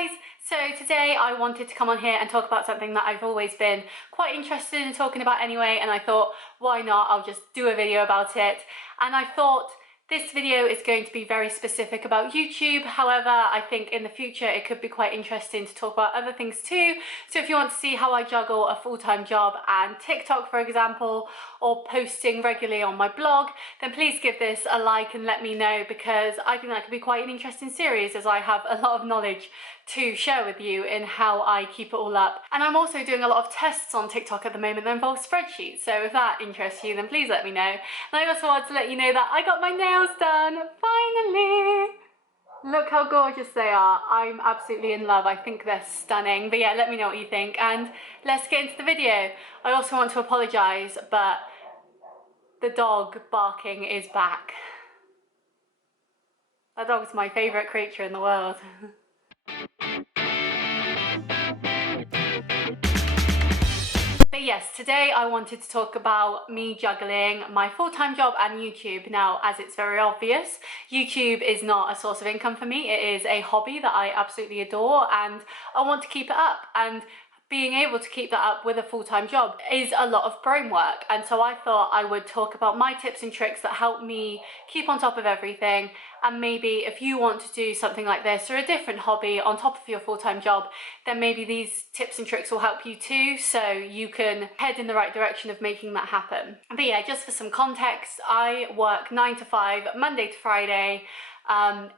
guys, so today I wanted to come on here and talk about something that I've always been quite interested in talking about anyway, and I thought why not, I'll just do a video about it. And I thought this video is going to be very specific about YouTube. However, I think in the future it could be quite interesting to talk about other things too. So if you want to see how I juggle a full-time job and TikTok, for example, or posting regularly on my blog, then please give this a like and let me know, because I think that could be quite an interesting series, as I have a lot of knowledge to share with you in how I keep it all up. And I'm also doing a lot of tests on TikTok at the moment that involve spreadsheets, so if that interests you then please let me know. And I also want to let you know that I got my nails done, finally! Look how gorgeous they are. I'm absolutely in love. I think they're stunning. But yeah, let me know what you think and let's get into the video. I also want to apologise, but the dog barking is back. That dog's my favourite creature in the world. But yes, today I wanted to talk about me juggling my full-time job and YouTube. Now, as it's very obvious, YouTube is not a source of income for me. It is a hobby that I absolutely adore and I want to keep it up. And being able to keep that up with a full-time job is a lot of brain work. And so I thought I would talk about my tips and tricks that help me keep on top of everything. And maybe if you want to do something like this or a different hobby on top of your full-time job, then maybe these tips and tricks will help you too, so you can head in the right direction of making that happen. But yeah, just for some context, I work 9 to 5, Monday to Friday,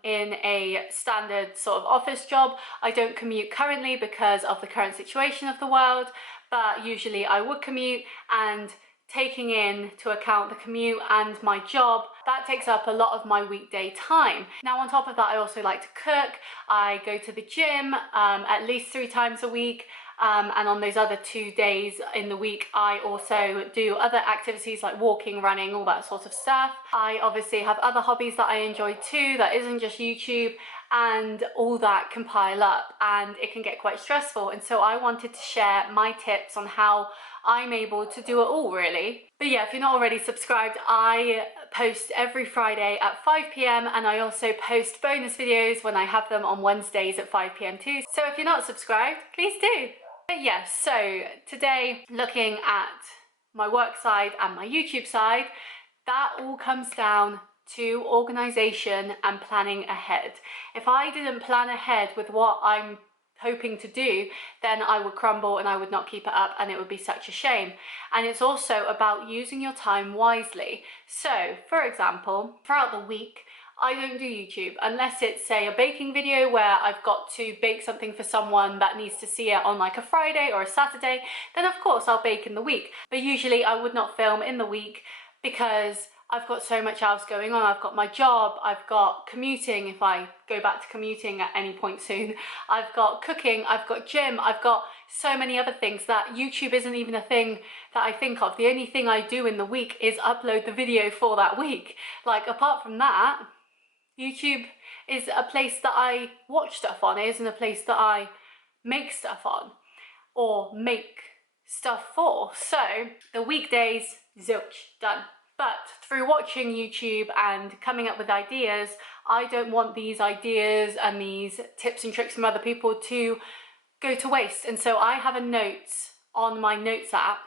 in a standard sort of office job. I don't commute currently because of the current situation of the world, but usually I would commute, and taking into account the commute and my job, that takes up a lot of my weekday time. Now on top of that, I also like to cook. I go to the gym at least 3 times a week. And on those other 2 days in the week, I also do other activities like walking, running, all that sort of stuff. I obviously have other hobbies that I enjoy too, that isn't just YouTube, and all that can pile up and it can get quite stressful. And so I wanted to share my tips on how I'm able to do it all, really. But yeah, if you're not already subscribed, I post every Friday at 5 PM and I also post bonus videos when I have them on Wednesdays at 5 PM too. So if you're not subscribed, please do. But yes, so today, looking at my work side and my YouTube side, that all comes down to organisation and planning ahead. If I didn't plan ahead with what I'm hoping to do, then I would crumble and I would not keep it up, and it would be such a shame. And it's also about using your time wisely. So, for example, throughout the week, I don't do YouTube unless it's, say, a baking video where I've got to bake something for someone that needs to see it on like a Friday or a Saturday. Then of course I'll bake in the week, but usually I would not film in the week because I've got so much else going on. I've got my job, I've got commuting if I go back to commuting at any point soon, I've got cooking, I've got gym, I've got so many other things that YouTube isn't even a thing that I think of. The only thing I do in the week is upload the video for that week. Like, apart from that, YouTube is a place that I watch stuff on. It isn't a place that I make stuff on or make stuff for. So the weekdays, zilch, done. But through watching YouTube and coming up with ideas, I don't want these ideas and these tips and tricks from other people to go to waste. And so I have a note on my notes app,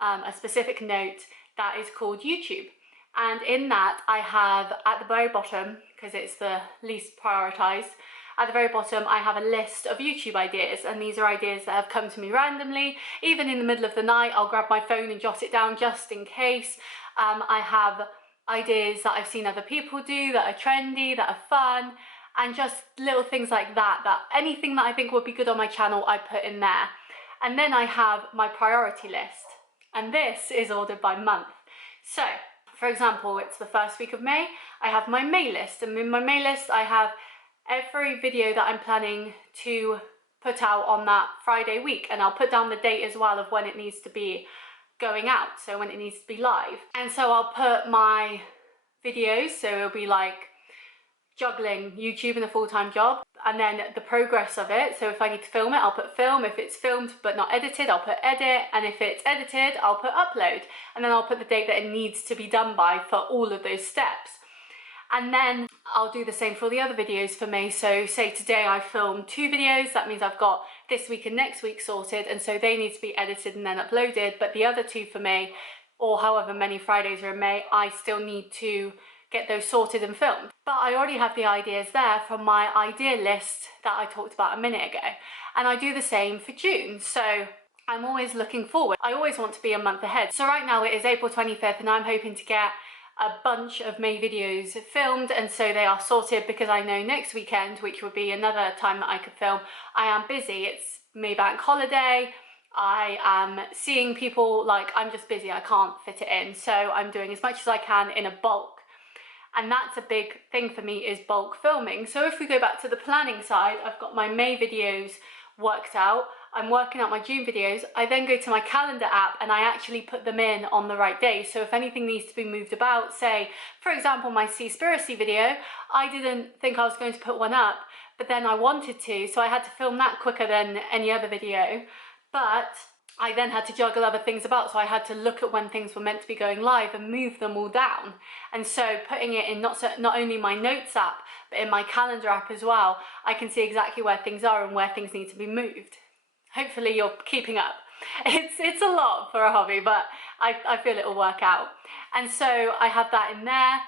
a specific note that is called YouTube. And in that I have at the very bottom, because it's the least prioritized, at the very bottom I have a list of YouTube ideas, and these are ideas that have come to me randomly. Even in the middle of the night I'll grab my phone and jot it down just in case. I have ideas that I've seen other people do that are trendy, that are fun, and just little things like that, that anything that I think would be good on my channel I put in there. And then I have my priority list, and this is ordered by month. So for example, it's the first week of May, I have my May list, and in my May list I have every video that I'm planning to put out on that Friday week, and I'll put down the date as well of when it needs to be going out, so when it needs to be live. And so I'll put my videos, so it'll be like juggling YouTube and a full-time job, and then the progress of it. So if I need to film it, I'll put film. If it's filmed but not edited, I'll put edit. And if it's edited, I'll put upload. And then I'll put the date that it needs to be done by for all of those steps. And then I'll do the same for all the other videos for May. So say today I filmed 2 videos, that means I've got this week and next week sorted, and so they need to be edited and then uploaded. But the other 2 for May, or however many Fridays are in May, I still need to get those sorted and filmed. But I already have the ideas there from my idea list that I talked about a minute ago. And I do the same for June. So I'm always looking forward. I always want to be a month ahead. So right now it is April 25th and I'm hoping to get a bunch of May videos filmed, and so they are sorted, because I know next weekend, which would be another time that I could film, I am busy. It's May bank holiday. I am seeing people, like, I'm just busy, I can't fit it in. So I'm doing as much as I can in a bulk. And that's a big thing for me, is bulk filming. So if we go back to the planning side, I've got my May videos worked out. I'm working out my June videos. I then go to my calendar app and I actually put them in on the right day. So if anything needs to be moved about, say, for example, my Seaspiracy video, I didn't think I was going to put one up, but then I wanted to, so I had to film that quicker than any other video. But I then had to juggle other things about, so I had to look at when things were meant to be going live and move them all down. And so putting it in not only my notes app, but in my calendar app as well, I can see exactly where things are and where things need to be moved. Hopefully you're keeping up. It's a lot for a hobby, but I feel it will work out. And so I have that in there.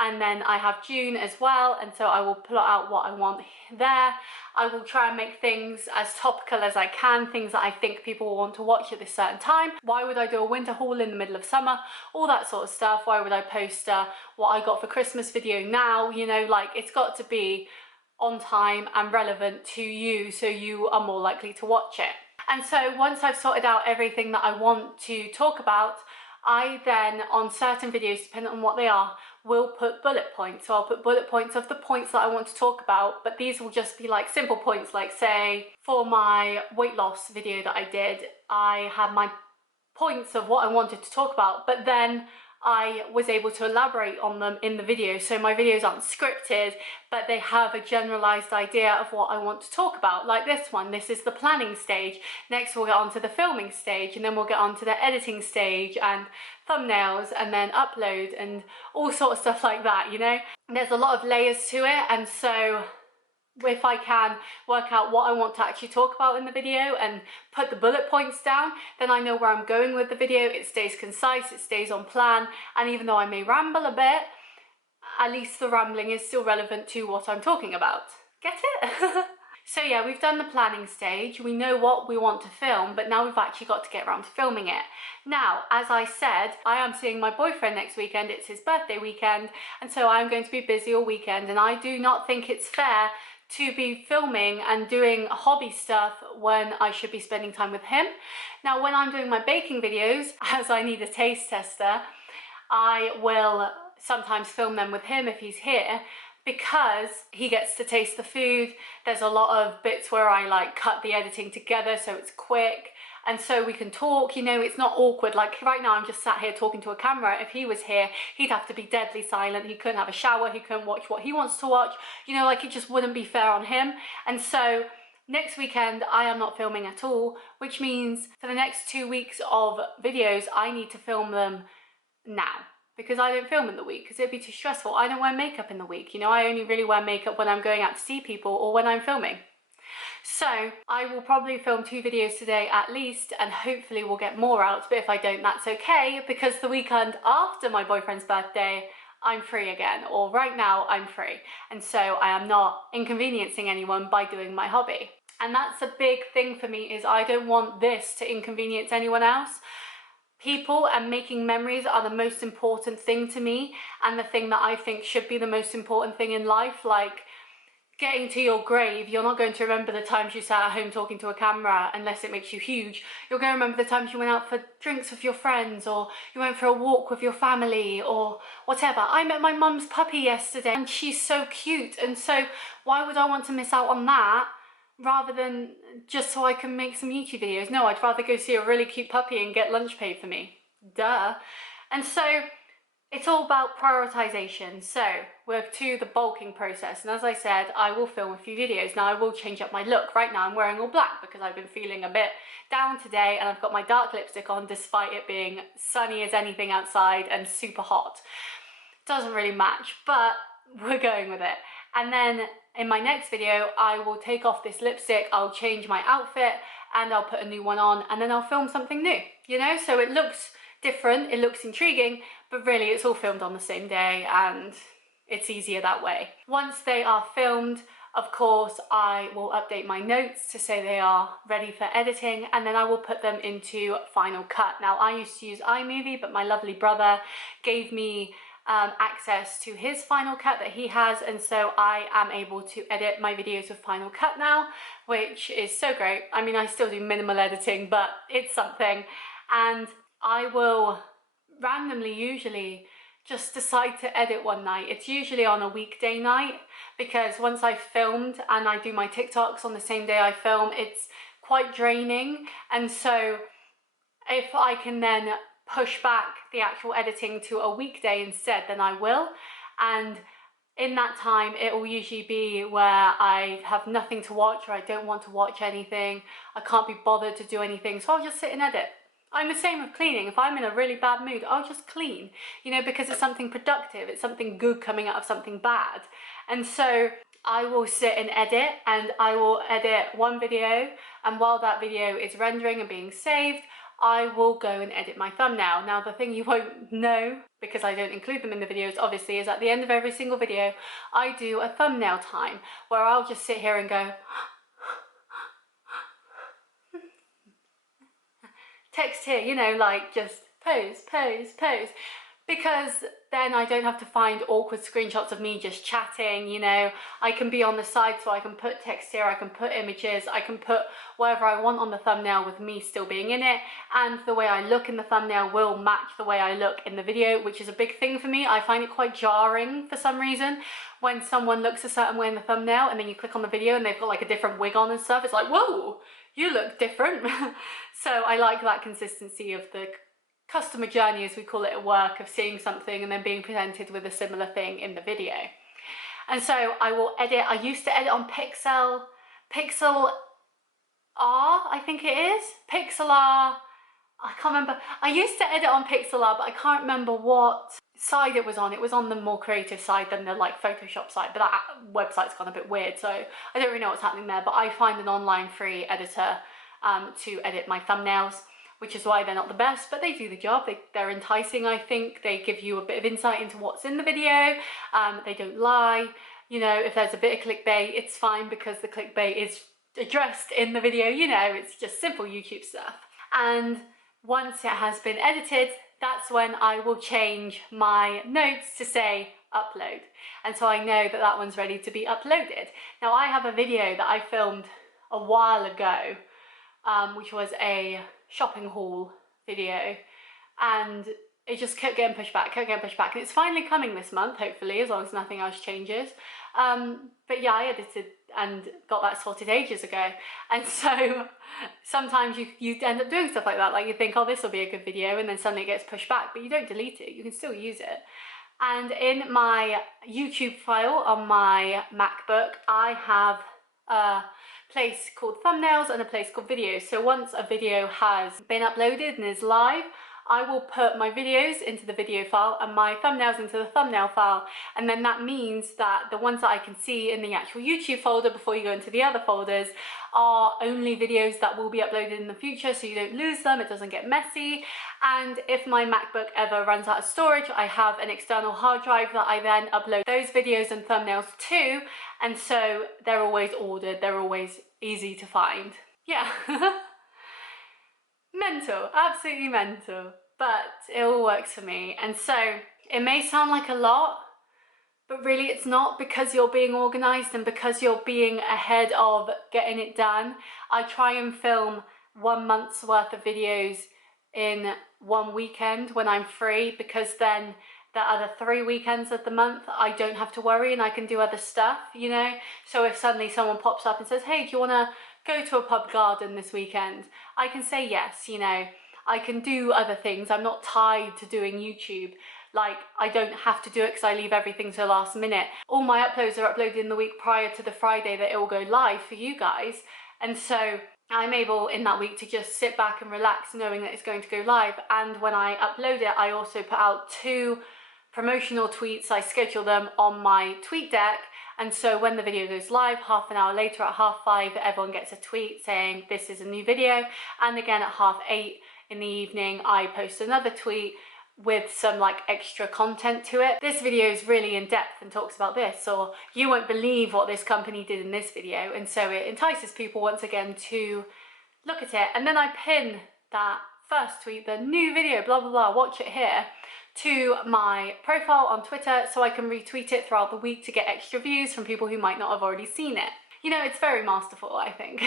And then I have June as well, and so I will plot out what I want there. I will try and make things as topical as I can, things that I think people will want to watch at this certain time. Why would I do a winter haul in the middle of summer? All that sort of stuff. Why would I post what I got for Christmas video now? You know, like, it's got to be on time and relevant to you, so you are more likely to watch it. And so once I've sorted out everything that I want to talk about, I then, on certain videos, depending on what they are, will put bullet points. So I'll put bullet points of the points that I want to talk about, but these will just be like simple points, like say for my weight loss video that I did, I had my points of what I wanted to talk about, but then I was able to elaborate on them in the video. So my videos aren't scripted, but they have a generalized idea of what I want to talk about. Like this one, this is the planning stage. Next we'll get on to the filming stage, and then we'll get on to the editing stage and thumbnails, and then upload and all sort of stuff like that, you know? There's a lot of layers to it, and so if I can work out what I want to actually talk about in the video and put the bullet points down, then I know where I'm going with the video. It stays concise, it stays on plan, and even though I may ramble a bit, at least the rambling is still relevant to what I'm talking about. Get it? So yeah, we've done the planning stage. We know what we want to film, but now we've actually got to get around to filming it. Now, as I said, I am seeing my boyfriend next weekend. It's his birthday weekend, and so I'm going to be busy all weekend, and I do not think it's fair to be filming and doing hobby stuff when I should be spending time with him. Now, when I'm doing my baking videos, as I need a taste tester, I will sometimes film them with him if he's here, because he gets to taste the food. There's a lot of bits where I like cut the editing together so it's quick, and so we can talk, you know, it's not awkward. Like right now I'm just sat here talking to a camera. If he was here, he'd have to be deadly silent. He couldn't have a shower, he couldn't watch what he wants to watch, you know, like it just wouldn't be fair on him. And so next weekend I am not filming at all, which means for the next 2 weeks of videos I need to film them now, because I don't film in the week because it'd be too stressful. I don't wear makeup in the week, you know, I only really wear makeup when I'm going out to see people or when I'm filming. So I will probably film 2 videos today at least, and hopefully we'll get more out, but if I don't, that's okay, because the weekend after my boyfriend's birthday I'm free again, or right now I'm free, and so I am not inconveniencing anyone by doing my hobby. And that's a big thing for me, is I don't want this to inconvenience anyone else. People and making memories are the most important thing to me, and the thing that I think should be the most important thing in life. Like getting to your grave, you're not going to remember the times you sat at home talking to a camera unless it makes you huge. You're going to remember the times you went out for drinks with your friends, or you went for a walk with your family, or whatever. I met my mum's puppy yesterday and she's so cute, and so why would I want to miss out on that rather than just so I can make some YouTube videos? No, I'd rather go see a really cute puppy and get lunch paid for me. Duh. And so it's all about prioritization. So we're to the bulking process, and as I said, I will film a few videos. Now I will change up my look. Right now I'm wearing all black because I've been feeling a bit down today, and I've got my dark lipstick on despite it being sunny as anything outside and super hot. Doesn't really match, but we're going with it. And then in my next video, I will take off this lipstick, I'll change my outfit, and I'll put a new one on, and then I'll film something new, you know? So it looks different, it looks intriguing, but really it's all filmed on the same day, and it's easier that way. Once they are filmed, of course, I will update my notes to say they are ready for editing, and then I will put them into Final Cut. Now, I used to use iMovie, but my lovely brother gave me access to his Final Cut that he has, and so I am able to edit my videos with Final Cut now, which is so great. I mean, I still do minimal editing, but it's something. And I will randomly usually just decide to edit one night. It's usually on a weekday night, because once I've filmed and I do my TikToks on the same day I film, it's quite draining. And so if I can then push back the actual editing to a weekday instead, then I will. And in that time, it will usually be where I have nothing to watch, or I don't want to watch anything, I can't be bothered to do anything, so I'll just sit and edit. I'm the same with cleaning. If I'm in a really bad mood, I'll just clean, you know, because it's something productive, it's something good coming out of something bad. And so I will sit and edit, and I will edit one video, and while that video is rendering and being saved, I will go and edit my thumbnail. Now, the thing you won't know, because I don't include them in the videos obviously, is at the end of every single video I do a thumbnail time where I'll just sit here and go text here, you know, like just pose, pose, pose, because then I don't have to find awkward screenshots of me just chatting, you know. I can be on the side, so I can put text here, I can put images, I can put whatever I want on the thumbnail with me still being in it, and the way I look in the thumbnail will match the way I look in the video, which is a big thing for me. I find it quite jarring for some reason when someone looks a certain way in the thumbnail and then you click on the video and they've got like a different wig on and stuff. It's like, whoa, you look different. So I like that consistency of the customer journey, as we call it at work, of seeing something and then being presented with a similar thing in the video. And so I will edit. I used to edit on Pixel R, I think it is. Pixel R, I can't remember. I used to edit on Pixel R, but I can't remember what side it was on. It was on the more creative side than the like Photoshop side, but that website's gone a bit weird, so I don't really know what's happening there. But I find an online free editor to edit my thumbnails, which is why they're not the best, but they do the job. They're enticing, I think. They give you a bit of insight into what's in the video. They don't lie. You know, if there's a bit of clickbait, it's fine because the clickbait is addressed in the video, you know, it's just simple YouTube stuff. And once it has been edited, that's when I will change my notes to say upload. And so I know that that one's ready to be uploaded. Now, I have a video that I filmed a while ago, which was a shopping haul video, and it just kept getting pushed back, and it's finally coming this month, hopefully, as long as nothing else changes. But yeah, I edited and got that sorted ages ago, and so sometimes you end up doing stuff like that, like you think, oh, this will be a good video, and then suddenly it gets pushed back, but you don't delete it, you can still use it. And in my YouTube file on my MacBook, I have a place called thumbnails and a place called videos. So once a video has been uploaded and is live, I will put my videos into the video file and my thumbnails into the thumbnail file, and then that means that the ones that I can see in the actual YouTube folder before you go into the other folders are only videos that will be uploaded in the future, so you don't lose them, it doesn't get messy. And if my MacBook ever runs out of storage, I have an external hard drive that I then upload those videos and thumbnails to, and so they're always ordered, they're always easy to find. Yeah. Mental, absolutely mental, but it all works for me. And so it may sound like a lot, but really it's not, because you're being organized and because you're being ahead of getting it done. I try and film 1 month's worth of videos in one weekend when I'm free, because then the other 3 weekends of the month I don't have to worry and I can do other stuff, you know. So if suddenly someone pops up and says, hey, do you want to go to a pub garden this weekend, I can say yes, you know. I can do other things. I'm not tied to doing YouTube. Like, I don't have to do it because I leave everything to last minute. All my uploads are uploaded in the week prior to the Friday that it will go live for you guys. And so I'm able in that week to just sit back and relax knowing that it's going to go live. And when I upload it, I also put out 2 promotional tweets, I schedule them on my tweet deck. And so when the video goes live, half an hour later at 5:30, everyone gets a tweet saying this is a new video. And again at 8:30 in the evening, I post another tweet with some like extra content to it. This video is really in depth and talks about this, or you won't believe what this company did in this video. And so it entices people once again to look at it. And then I pin that first tweet, the new video, blah, blah, blah, watch it here, to my profile on Twitter so I can retweet it throughout the week to get extra views from people who might not have already seen it. You know, it's very masterful, I think.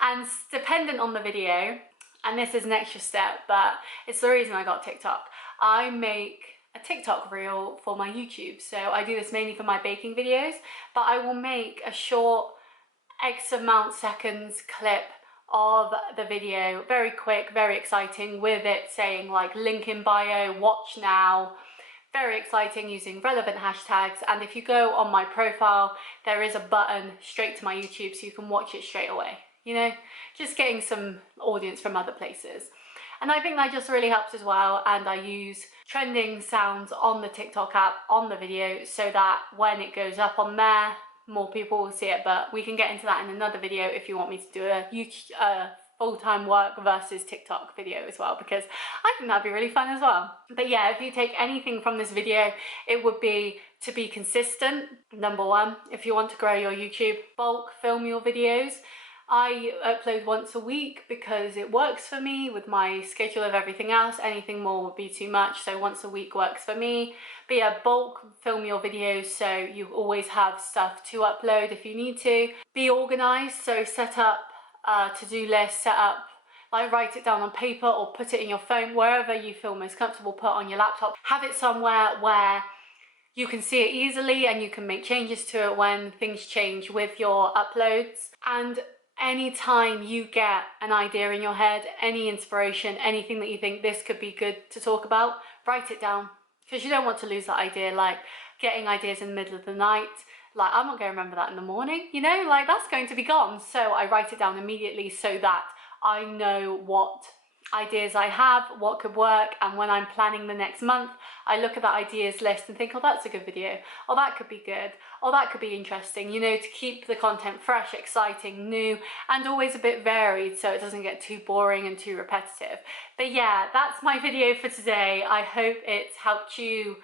And dependent on the video, and this is an extra step, but it's the reason I got TikTok, I make a TikTok reel for my YouTube. So I do this mainly for my baking videos, but I will make a short X amount seconds clip of the video, very quick, very exciting, with it saying like link in bio, watch now, very exciting, using relevant hashtags. And if you go on my profile, there is a button straight to my YouTube so you can watch it straight away, you know, just getting some audience from other places. And I think that just really helps as well. And I use trending sounds on the TikTok app on the video so that when it goes up on there, more people will see it. But we can get into that in another video if you want me to do a full-time work versus TikTok video as well, because I think that'd be really fun as well. But yeah, if you take anything from this video, it would be to be consistent. Number one, if you want to grow your YouTube, bulk film your videos. I upload once a week because it works for me with my schedule of everything else. Anything more would be too much, so once a week works for me. But yeah, bulk film your videos so you always have stuff to upload if you need to. Be organized, so set up a to-do list, set up, like write it down on paper or put it in your phone, wherever you feel most comfortable, put on your laptop. Have it somewhere where you can see it easily and you can make changes to it when things change with your uploads. And anytime you get an idea in your head, any inspiration, anything that you think this could be good to talk about, write it down, because you don't want to lose that idea. Like getting ideas in the middle of the night, like I'm not going to remember that in the morning, you know, like that's going to be gone. So I write it down immediately so that I know what ideas I have, what could work, and when I'm planning the next month, I look at that ideas list and think, oh, that's a good video, or that could be good, or that could be interesting, you know, to keep the content fresh, exciting, new, and always a bit varied so it doesn't get too boring and too repetitive. But yeah, that's my video for today. I hope it's helped you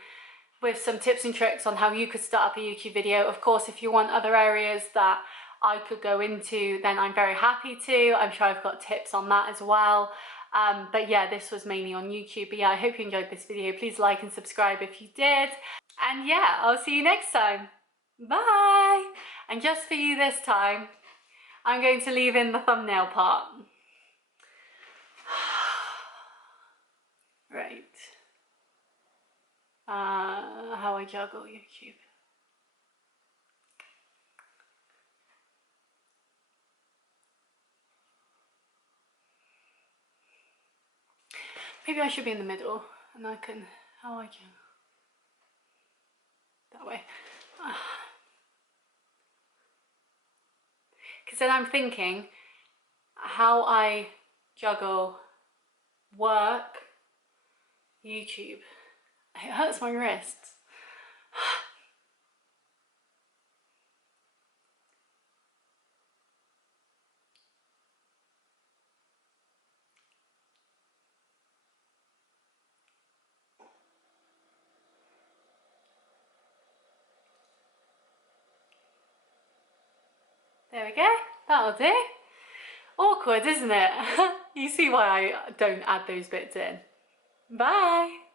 with some tips and tricks on how you could start up a YouTube video. Of course, if you want other areas that I could go into, then I'm very happy to. I'm sure I've got tips on that as well. But yeah, this was mainly on YouTube. But yeah, I hope you enjoyed this video. Please like and subscribe if you did. And yeah, I'll see you next time. Bye! And just for you this time, I'm going to leave in the thumbnail part. Right. How I juggle YouTube. Maybe I should be in the middle and I can, how I can, that way. Because then I'm thinking how I juggle work, YouTube. It hurts my wrists. There we go, that'll do. Awkward, isn't it? You see why I don't add those bits in. Bye!